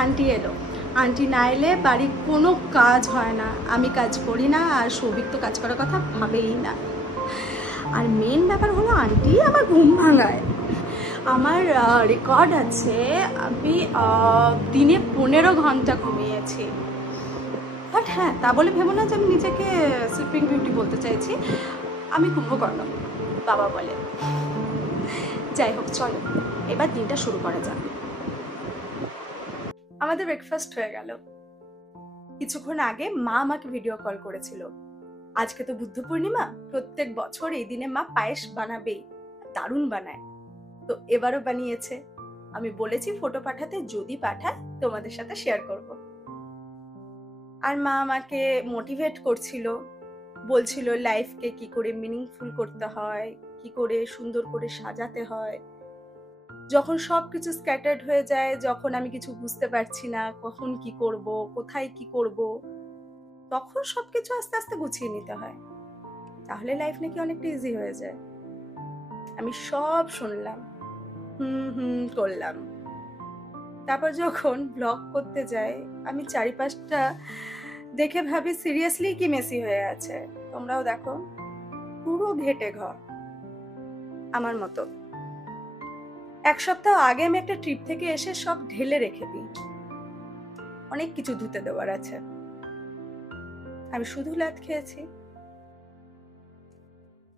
Aunty এলো। Aunty না এলে বাড়ির কোনো কাজ হয় না, আমি কাজ করি না, আর সৌভিক তো কাজ করার কথা ভাবেই না। আর মেন ব্যাপার হলো আন্টি আমার ঘুম ভাঙায়। আমার রেকর্ড আছে, আমি দিনে 15 ঘন্টা ঘুমিয়েছি। বাট হ্যাঁ, তা বলে ভেবো না যে আমি নিজেকে স্লিপিং বিউটি বলতে চাইছি, আমি কুম্ভকর্ণ বাবা বলে। যাই হোক, চলো এবার দিনটা শুরু করা যাক। আমাদের ব্রেকফাস্ট হয়ে গেল। কিছুক্ষণ আগে মা আমাকে ভিডিও কল করেছিল। আজকে তো বুদ্ধ পূর্ণিমা, প্রত্যেক বছর এই দিনে মা পায়েস বানাবেই, দারুণ বানায়। তো এবারও বানিয়েছে। আমি বলেছি ফটো পাঠাতে, যদি পাঠায় তোমাদের সাথে শেয়ার করব। আর মা আমাকে মোটিভেট করছিল, বলছিল লাইফকে কি করে মিনিংফুল করতে হয়, কি করে সুন্দর করে সাজাতে হয়। যখন সবকিছু স্ক্যাটার্ড হয়ে যায়, যখন আমি কিছু বুঝতে পারছি না কখন কি করব, কোথায় কি করব, তখন সবকিছু আস্তে আস্তে গুছিয়ে নিতে হয়, তাহলে লাইফ নাকি অনেকটা ইজি হয়ে যায়। আমি সব শুনলাম, করলাম। তারপর যখন ব্লগ করতে যাই, আমি চারিপাশটা দেখে ভাবি সিরিয়াসলি কি মেসি হয়ে আছে। তোমরাও দেখো, পুরো ঘেটে ঘর আমার মতো। এক সপ্তাহ আগে আমি একটা ট্রিপ থেকে এসে সব ঢেলে রেখে দিই, অনেক কিছু ধুতে দেওয়ার আছে। আমি শুধু লাত খেয়েছি।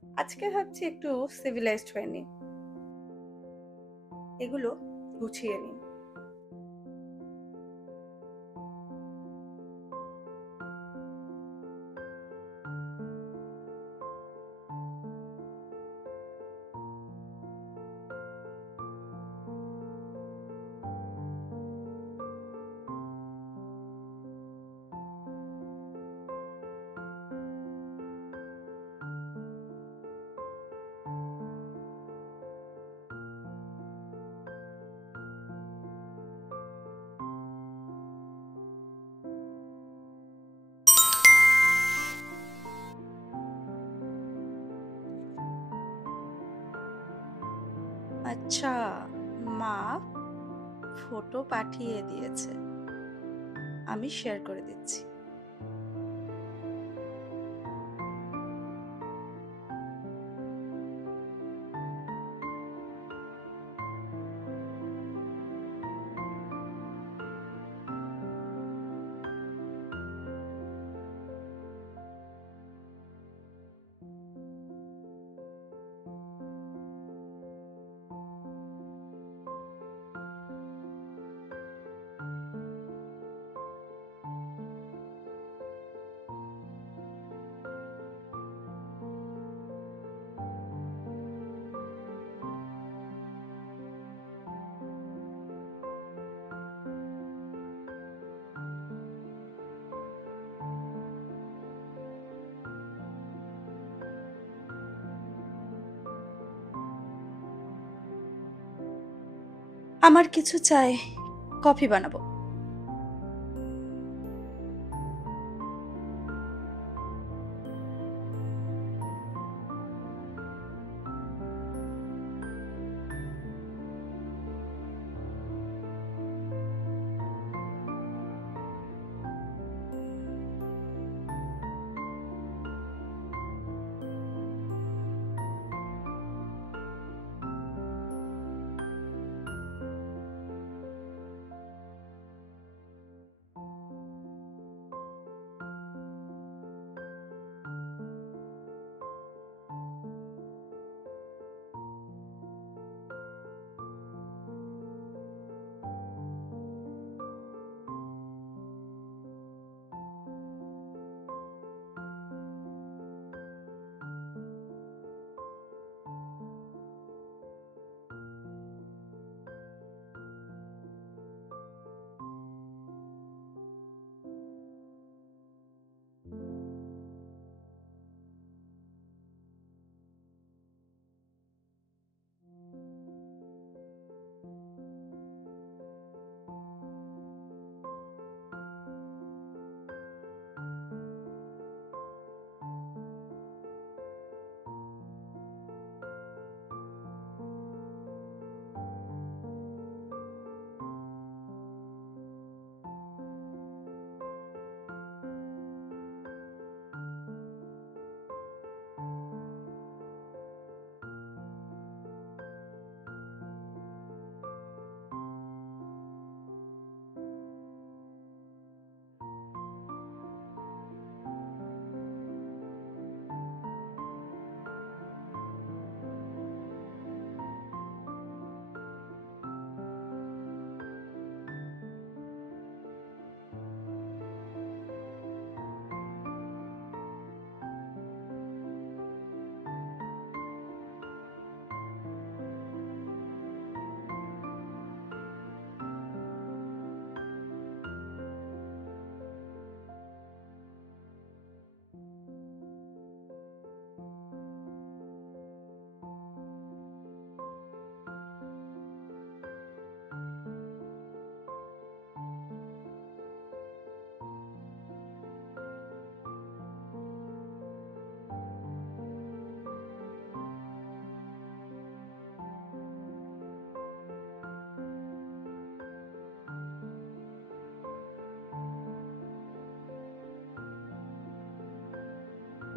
আজকে ভাবছি একটু সিভিলাইজড হয়ে নি, এগুলো গুছিয়ে নিই। আচ্ছা, মা ফটো পাঠিয়ে দিয়েছে, আমি শেয়ার করে দিচ্ছি। আমার কিছু চাই, কফি বানাবো।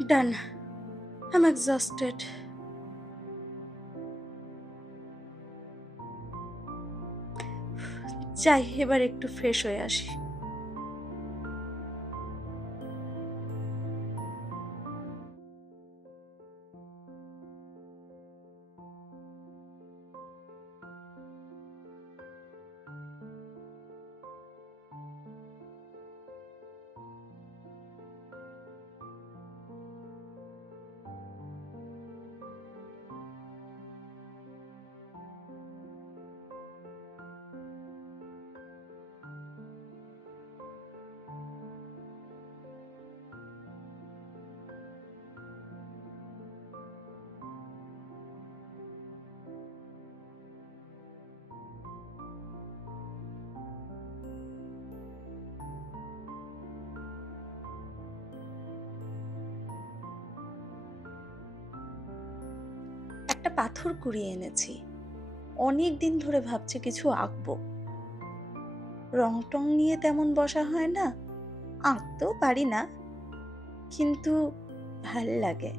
Done. I'm exhausted. যাই এবার একটু ফ্রেশ হয়ে আসি। একটা পাথর কুড়িয়ে এনেছি। অনেক দিন ধরে ভাবছি কিছু আঁকবো। রং টং নিয়ে তেমন বসা হয় না, আঁকতেও পারি না, কিন্তু ভাল লাগে।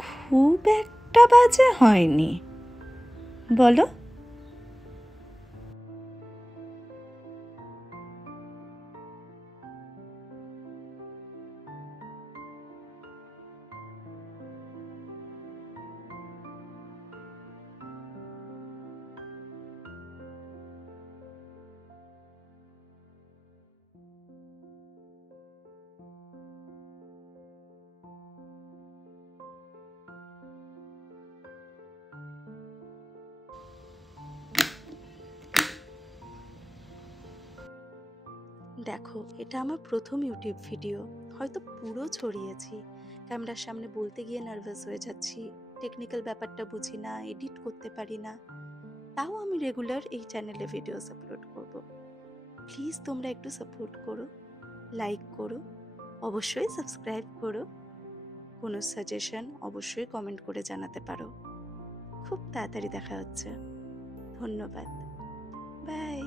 খুব একটা বাজে হয়নি, বলো? দেখো, এটা আমার প্রথম ইউটিউব ভিডিও। হয়তো পুরো ছড়িয়েছি, ক্যামেরার সামনে বলতে গিয়ে নার্ভাস হয়ে যাচ্ছি, টেকনিক্যাল ব্যাপারটা বুঝি না, এডিট করতে পারি না। তাও আমি রেগুলার এই চ্যানেলে ভিডিওস আপলোড করব। প্লিজ তোমরা একটু সাপোর্ট করো, লাইক করো, অবশ্যই সাবস্ক্রাইব করো। কোনো সাজেশন অবশ্যই কমেন্ট করে জানাতে পারো। খুব তাড়াতাড়ি দেখা হচ্ছে। ধন্যবাদ। বাই।